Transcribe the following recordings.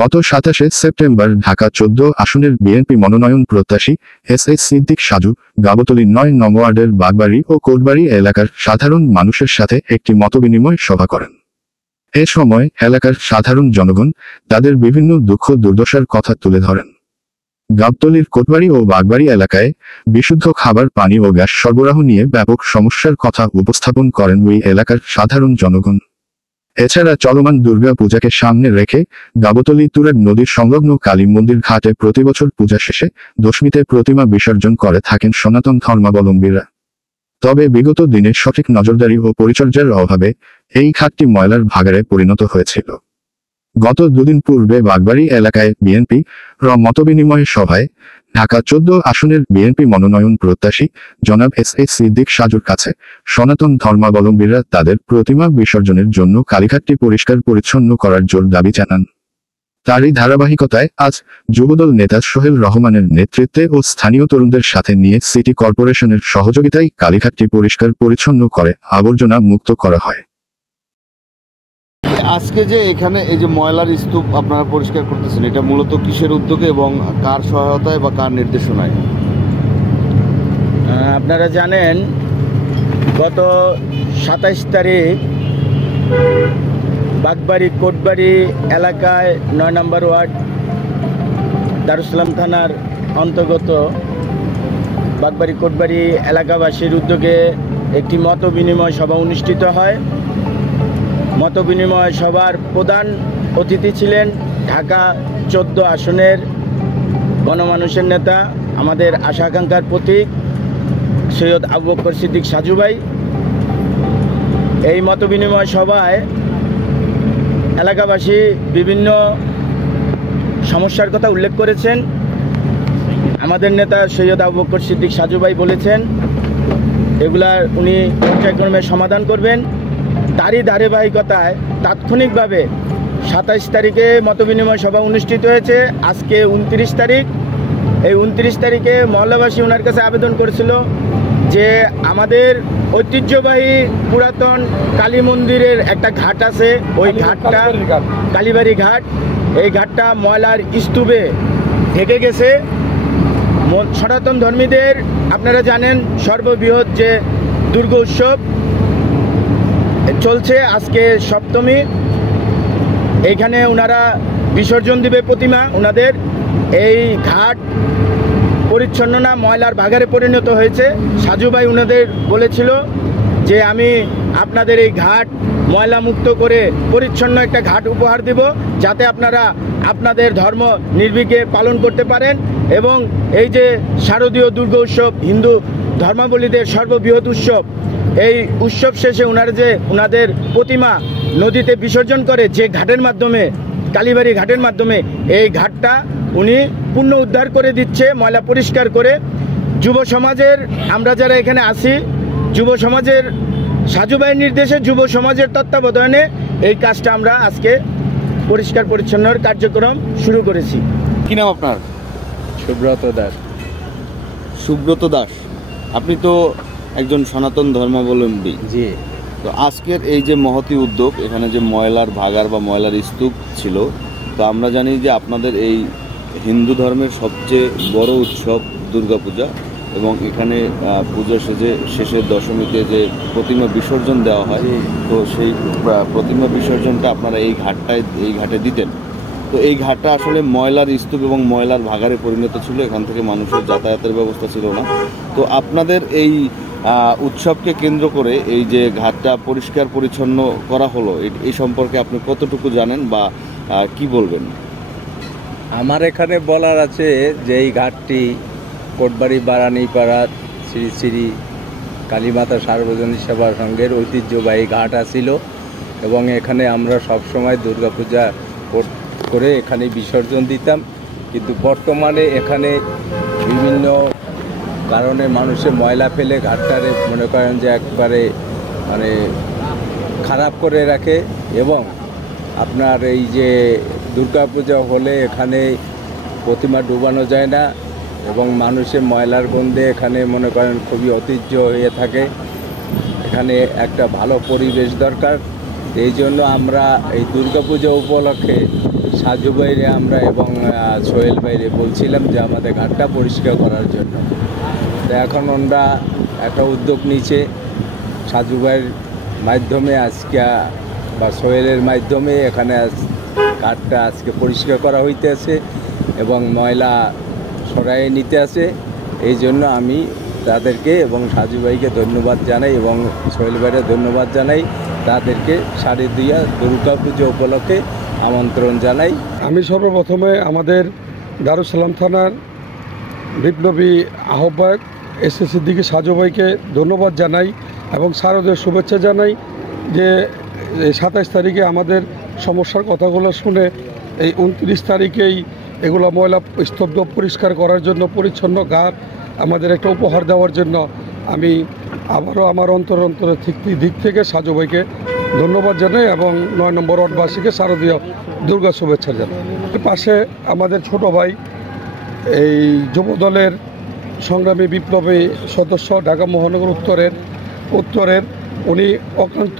গত ২৭ সেপ্টেম্বর ঢাকা ১৪ আসনের বিএনপি মনোনয়ন প্রত্যাশী এস সিদ্দিক সাজু গাবতলী ৯ নং ওয়ার্ডের বাগবাড়ি ও কোটবাড়ি এলাকার সাধারণ মানুষের সাথে একটি মতবিনিময় সভা করেন। এ সময় এলাকার সাধারণ জনগণ তাদের বিভিন্ন দুঃখ দুর্দশার কথা তুলে ধরেন। গাবতলীর কোটবাড়ি ও বাগবাড়ি এলাকায় বিশুদ্ধ খাবার, পানি ও গ্যাস সরবরাহ নিয়ে ব্যাপক সমস্যার কথা উপস্থাপন করেন ওই এলাকার সাধারণ জনগণ। এছাড়া চলমান দুর্গা পূজাকে সামনে রেখে গাবতলী তুরাগ নদীর সংলগ্ন কালী মন্দির ঘাটে প্রতিবছর পূজা শেষে দশমীতে প্রতিমা বিসর্জন করে থাকেন সনাতন ধর্মাবলম্বীরা। তবে বিগত দিনে সঠিক নজরদারি ও পরিচর্যার অভাবে এই ঘাটটি ময়লার ভাগাড়ে পরিণত হয়েছিল। গত দুদিন পূর্বে বাগবাড়ি এলাকায় বিএনপি মতবিনিময় সভায় ঢাকা ১৪ আসনের বিএনপি মনোনয়ন প্রত্যাশী জনাব এস সিদ্দিক সাজুর কাছে সনাতন ধর্মাবলম্বীরা তাদের প্রতিমা বিসর্জনের জন্য কালীঘাটটি পরিষ্কার পরিচ্ছন্ন করার জোর দাবি জানান। তারই ধারাবাহিকতায় আজ যুবদল নেতা সোহেল রহমানের নেতৃত্বে ও স্থানীয় তরুণদের সাথে নিয়ে সিটি কর্পোরেশনের সহযোগিতায় কালীঘাটটি পরিষ্কার পরিচ্ছন্ন করে আবর্জনা মুক্ত করা হয়। আজকে যে এখানে এই যে ময়লার স্তূপ আপনারা পরিষ্কার করতেছেন, এটা মূলত কিসের উদ্যোগে এবং কার সহায়তায় বা কার নির্দেশনায়? আপনারা জানেন গত ২৭ তারিখ বাগবাড়ি কোটবাড়ি এলাকায় ৯ নম্বর ওয়ার্ড দারুসালাম থানার অন্তর্গত বাগবাড়ি কোটবাড়ি এলাকাবাসীর উদ্যোগে একটি মত বিনিময় সভা অনুষ্ঠিত হয়। মত বিনিময় সভার প্রধান অতিথি ছিলেন ঢাকা ১৪ আসনের গণমানুষের নেতা, আমাদের আশা আকাঙ্ক্ষার প্রতীক সৈয়দ আবু বকর সিদ্দিক সাজু ভাই। এই মত বিনিময় সভায় এলাকাবাসী বিভিন্ন সমস্যার কথা উল্লেখ করেছেন। আমাদের নেতা সৈয়দ আবু বকর সিদ্দিক সাজু ভাই বলেছেন এগুলার উনি পর্যায়ক্রমে সমাধান করবেন। তারই ধারাবাহিকতায় তাৎক্ষণিকভাবে ২৭ তারিখে মতবিনিময় সভা অনুষ্ঠিত হয়েছে। আজকে ২৯ তারিখ। এই ২৯ তারিখে মহল্লাবাসী ওনার কাছে আবেদন করেছিল যে আমাদের ঐতিহ্যবাহী পুরাতন কালী মন্দিরের একটা ঘাট আছে, ওই ঘাটটা কালীবাড়ি ঘাট, এই ঘাটটা ময়লার স্তূপে ঢেকে গেছে। সনাতন ধর্মীদের আপনারা জানেন সর্ববৃহৎ যে দুর্গা উৎসব চলছে, আজকে সপ্তমী, এইখানে ওনারা বিসর্জন দিবে প্রতিমা। ওনাদের এই ঘাট পরিচ্ছন্ন না, ময়লার ভাগাড়ে পরিণত হয়েছে। সাজু ভাই ওনাদের বলেছিল যে আমি আপনাদের এই ঘাট ময়লা মুক্ত করে পরিচ্ছন্ন একটা ঘাট উপহার দিব, যাতে আপনারা আপনাদের ধর্ম নির্বিঘ্নে পালন করতে পারেন। এবং এই যে শারদীয় দুর্গা উৎসব হিন্দু ধর্মাবলীদের সর্ববৃহৎ উৎসব, এই উৎসব শেষে ওনারা যে ওনাদের প্রতিমা নদীতে বিসর্জন করে যে ঘাটের মাধ্যমে, কালীবাড়ি ঘাটের মাধ্যমে, এই ঘাটটা উনি পুনঃ উদ্ধার করে দিচ্ছে ময়লা পরিষ্কার করে। যুব সমাজের আমরা যারা এখানে আছি, যুব সমাজের সাজু ভাইয়ের নির্দেশে, যুব সমাজের তত্ত্বাবধানে এই কাজটা আমরা আজকে পরিষ্কার পরিচ্ছন্নর কার্যক্রম শুরু করেছি। কি নাম আপনার? সুব্রত দাস। সুব্রত দাস, আপনি তো একজন সনাতন ধর্মাবলম্বী। জি। তো আজকের এই যে মহতি উদ্যোগ, এখানে যে ময়লার ভাগাড় বা ময়লার স্তূপ ছিল, তো আমরা জানি যে আপনাদের এই হিন্দু ধর্মের সবচেয়ে বড় উৎসব দুর্গাপূজা, এবং এখানে পূজা শেষে দশমীতে যে প্রতিমা বিসর্জন দেওয়া হয়, তো সেই প্রতিমা বিসর্জনটা আপনারা এই ঘাটে দিতেন। তো এই ঘাটটা আসলে ময়লার স্তূপ এবং ময়লার ভাগাড়ে পরিণত ছিল, এখান থেকে মানুষের যাতায়াতের ব্যবস্থা ছিল না। তো আপনাদের এই উৎসবকে কেন্দ্র করে এই যে ঘাটটা পরিষ্কার পরিচ্ছন্ন করা হলো, এই সম্পর্কে আপনি কতটুকু জানেন বা কি বলবেন? আমার এখানে বলার আছে যে এই ঘাটটি কোটবাড়ি বারানীপাড়া শ্রী শ্রী কালীমাতা সার্বজনীন সেবা সংঘের ঐতিহ্যবাহী ঘাট আছিল, এবং এখানে আমরা সবসময় দুর্গাপূজা করে এখানে বিসর্জন দিতাম। কিন্তু বর্তমানে এখানে বিভিন্ন কারণে মানুষে ময়লা ফেলে ঘাটটারে মনে করেন যে একবারে মানে খারাপ করে রাখে, এবং আপনার এই যে দুর্গাপূজা হলে এখানে প্রতিমা ডুবানো যায় না, এবং মানুষের ময়লার গন্ধে এখানে মনে করেন খুবই ঐতিহ্য হয়ে থাকে। এখানে একটা ভালো পরিবেশ দরকার, এই জন্য আমরা এই দুর্গাপূজা উপলক্ষে সাজু বাইরে আমরা এবং সোহেল বাইরে বলছিলাম যে আমাদের ঘাটটা পরিষ্কার করার জন্য। তো এখন ওরা একটা উদ্যোগ নিচ্ছে, সাজু ভাইয়ের মাধ্যমে আজকে বা সোহেলের মাধ্যমে এখানে ঘাটটা আজকে পরিষ্কার করা হইতেছে এবং ময়লা সরাই নিতে আছে। এই জন্য আমি তাদেরকে এবং সাজু ভাইকে ধন্যবাদ জানাই এবং সোহেল ভাইকে ধন্যবাদ জানাই, তাদেরকে শাড়ি দিয়া দুর্গা পুজো উপলক্ষে আমন্ত্রণ জানাই। আমি সর্বপ্রথমে আমাদের দারুসালাম থানার বিপ্লবী আহ্বায়ক এসএস সিদ্দিকী সাজু ভাইকে ধন্যবাদ জানাই এবং শারদীয় শুভেচ্ছা জানাই যে 27 তারিখে আমাদের সমস্যার কথাগুলো শুনে এই 29 তারিখেই এগুলো ময়লা স্তব্ধ পরিষ্কার করার জন্য, পরিচ্ছন্ন ঘাট আমাদের একটা উপহার দেওয়ার জন্য আমি আবারও আমার অন্তরের দিক থেকে সাজু ভাইকে ধন্যবাদ জানাই এবং 9 নম্বর ওয়ার্ডবাসীকে শারদীয় দুর্গা শুভেচ্ছা জানাই। পাশে আমাদের ছোট ভাই এই যুবদলের সংগ্রামী বিপ্লবী সদস্য ঢাকা মহানগর উত্তরের উনি অক্লান্ত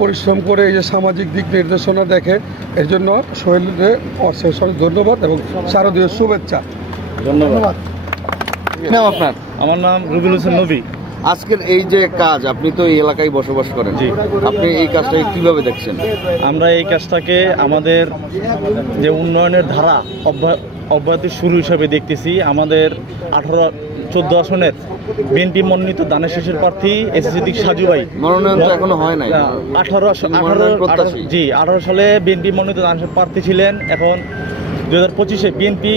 পরিশ্রম করে এই যে সামাজিক দিক নির্দেশনা দেখে, এর জন্য সোহেলকে অশেষ ধন্যবাদ এবং শারদীয় শুভেচ্ছা। ধন্যবাদ। নাম আপনার? আমার নাম রুবেল হোসেন নবী। আজকের এই যে কাজ, আপনি তো এই এলাকায় বসবাস করেন, জি, আপনি এই কাজটাকে কিভাবে দেখছেন? আমরা এই কাজটাকে আমাদের যে উন্নয়নের ধারা অব্যাহত শুরু হিসাবে দেখতেছি। আমাদের 14 আসনের বিএনপি মনোনীত দানের শেষের প্রার্থী এসএস সিদ্দিকী সাজু ভাই মনোনয়ন তো এখনো হয় নাই। 18 সালে বিএনপি মনোনীত দানের প্রার্থী ছিলেন। এখন 2025-এ বিএনপি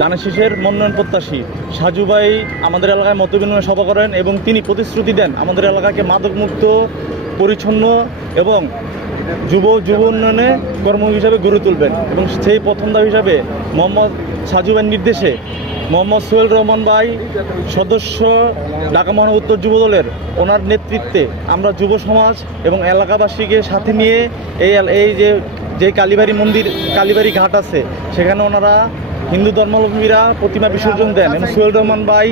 দানের শেষের মনোনয়ন প্রত্যাশী সাজু ভাই আমাদের এলাকায় মত বিনিময় সভা করেন এবং তিনি প্রতিশ্রুতি দেন আমাদের এলাকাকে মাদকমুক্ত, পরিচ্ছন্ন এবং যুব উন্নয়নে কর্ম হিসাবে গড়ে তুলবেন। এবং সেই প্রথম দাবি হিসাবে মোহাম্মদ সাজু ভাইয়ের নির্দেশে মোহাম্মদ সোহেল রহমান ভাই সদস্য ঢাকা মহানগর উত্তর যুবদলের, ওনার নেতৃত্বে আমরা যুব সমাজ এবং এলাকাবাসীকে সাথে নিয়ে এই যে কালীবাড়ি ঘাট আছে সেখানে ওনারা হিন্দু ধর্মাবলম্বীরা প্রতিমা বিসর্জন দেন এবং সোহেল রহমান ভাই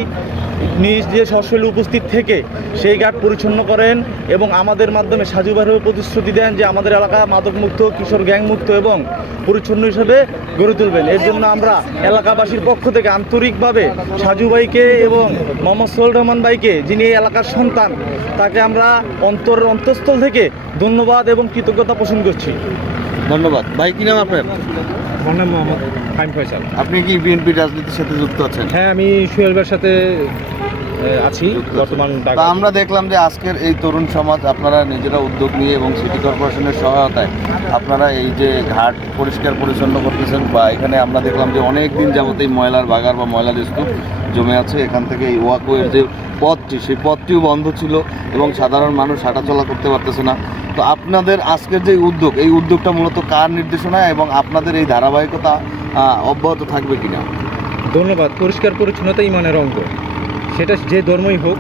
নিজ যে সশরীরে উপস্থিত থেকে সেই ঘাট পরিচ্ছন্ন করেন এবং আমাদের মাধ্যমে সাজু ভাইয়ের প্রতিশ্রুতি দেন যে আমাদের এলাকা মাদকমুক্ত, কিশোর গ্যাংমুক্ত এবং পরিচ্ছন্ন হিসেবে গড়ে তুলবেন। এর জন্য আমরা এলাকাবাসীর পক্ষ থেকে আন্তরিকভাবে সাজু ভাইকে এবং মোহাম্মদ সোহেল রহমান ভাইকে, যিনি এই এলাকার সন্তান, তাকে আমরা অন্তঃস্থল থেকে ধন্যবাদ এবং কৃতজ্ঞতা পোষণ করছি। ধন্যবাদ। ভাই, কি নাম আপনার? আমার নাম মোহাম্মদ ফাহিম ফয়সাল। আপনি কি বিএনপি রাজনীতির সাথে যুক্ত আছেন? হ্যাঁ, আমি সোহেল ভাইয়ের সাথে আছি বর্তমান। তা আমরা দেখলাম যে আজকের এই তরুণ সমাজ আপনারা নিজেরা উদ্যোগ নিয়ে এবং সিটি কর্পোরেশনের সহায়তায় আপনারা এই যে ঘাট পরিষ্কার পরিচ্ছন্ন করতেছেন, বা এখানে আমরা দেখলাম যে অনেক দিন যাবত এই ময়লার বাগার বা ময়লার স্তূপ জমে আছে। এখান থেকে এই ওয়াকওয়ের যে পথটি, সেই পথটিও বন্ধ ছিল এবং সাধারণ মানুষ হাঁটাচলা করতে পারতেছে না। তো আপনাদের আজকের যে উদ্যোগ, এই উদ্যোগটা মূলত কার নির্দেশনায় এবং আপনাদের এই ধারাবাহিকতা অব্যাহত থাকবে কিনা? ধন্যবাদ। পরিষ্কার পরিচ্ছন্নতা ইমানের অঙ্গ, সেটা যে ধর্মই হোক,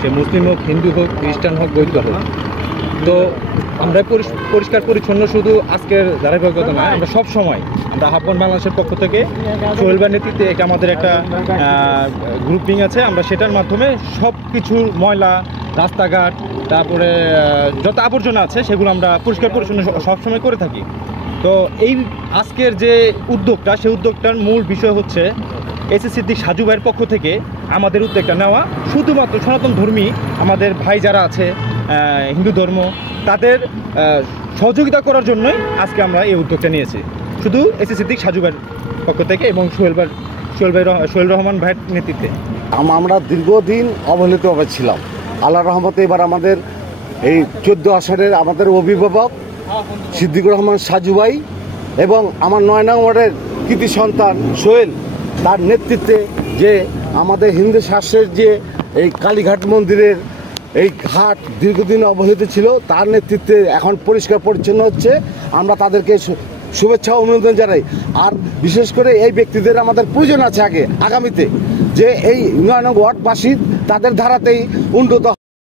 সে মুসলিম হোক, হিন্দু হোক, খ্রিস্টান হোক, বৌদ্ধ হোক। তো আমরা পরিষ্কার পরিচ্ছন্ন শুধু আজকের ধারাবাহিকতা নয়, আমরা সব সময় আমরা আহ্বান বাংলাদেশের পক্ষ থেকে সোহেল ভাইয়ের নেতৃত্বে আমাদের একটা গ্রুপিং আছে, আমরা সেটার মাধ্যমে সব কিছু ময়লা, রাস্তাঘাট, তারপরে যত আবর্জনা আছে সেগুলো আমরা পরিষ্কার পরিচ্ছন্ন সবসময় করে থাকি। তো এই আজকের যে উদ্যোগটা, সেই উদ্যোগটার মূল বিষয় হচ্ছে এসএস সিদ্দিকী সাজু ভাইয়ের পক্ষ থেকে আমাদের উদ্যোগটা নেওয়া। শুধুমাত্র সনাতন ধর্মী আমাদের ভাই যারা আছে হিন্দু ধর্ম, তাদের সহযোগিতা করার জন্যই আজকে আমরা এই উদ্যোগটা নিয়েছি, শুধু এসএস সিদ্দিকী সাজু ভাইয়ের পক্ষ থেকে এবং সোহেল রহমান ভাইয়ের নেতৃত্বে। আমরা দীর্ঘদিন অবহেলিতভাবে ছিলাম। আল্লাহ রহমতে এবার আমাদের এই 14 আসনের আমাদের অভিভাবক সিদ্দিকুর রহমান সাজু ভাই এবং আমার 9 নং ওয়ার্ডের কৃতি সন্তান সোহেল, তার নেতৃত্বে যে আমাদের হিন্দু শাস্ত্রের যে এই কালীঘাট মন্দিরের এই ঘাট দীর্ঘদিন অবহেলিত ছিল, তার নেতৃত্বে এখন পরিষ্কার পরিচ্ছন্ন হচ্ছে। আমরা তাদেরকে শুভেচ্ছা অভিনন্দন জানাই। আর বিশেষ করে এই ব্যক্তিদের আমাদের প্রয়োজন আছে আগামীতে, যে এই 9 নং ওয়ার্ডবাসী তাদের ধারাতেই উন্নত